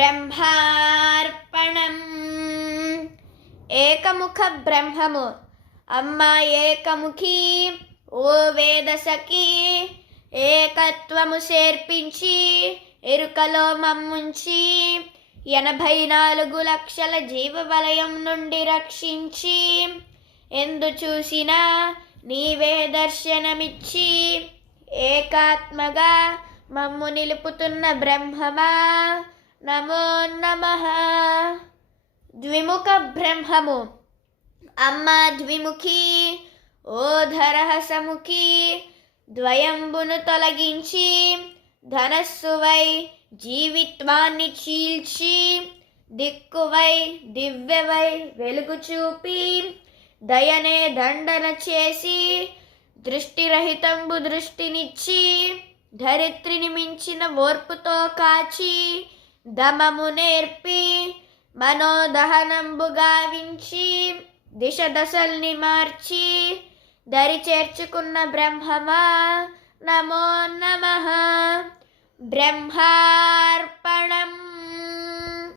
బ్రహ్మార్పణం. ఏకముఖ బ్రహ్మము అమ్మ ఏకముఖి ఓ వేదసఖి, ఏకత్వము చేర్పించి ఎరుకలో మమ్ముంచి 84 లక్షల జీవవలయం నుండి రక్షించి, ఎందు చూసినా నీవే దర్శనమిచ్చి ఏకాత్మగా మమ్ము నిలుపుతున్న బ్రహ్మమా నమో నమః. ద్విముఖ బ్రహ్మము అమ్మ ద్విముఖి ఓ ధరహసముఖి, ద్వయంబును తొలగించి ధనస్సువై జీవిత్వాన్ని చీల్చి, దిక్కువై దివ్యవై వెలుగు చూపి దయనే దండన చేసి, దృష్టిరహితంబు దృష్టినిచ్చి ధరిత్రిని మించిన ఓర్పుతో కాచి, దమము నేర్పి మనోదహనంబు గావించి దిశ దశల్ని మార్చి దరి చేర్చుకున్న బ్రహ్మమా నమో నమః. బ్రహ్మార్పణం.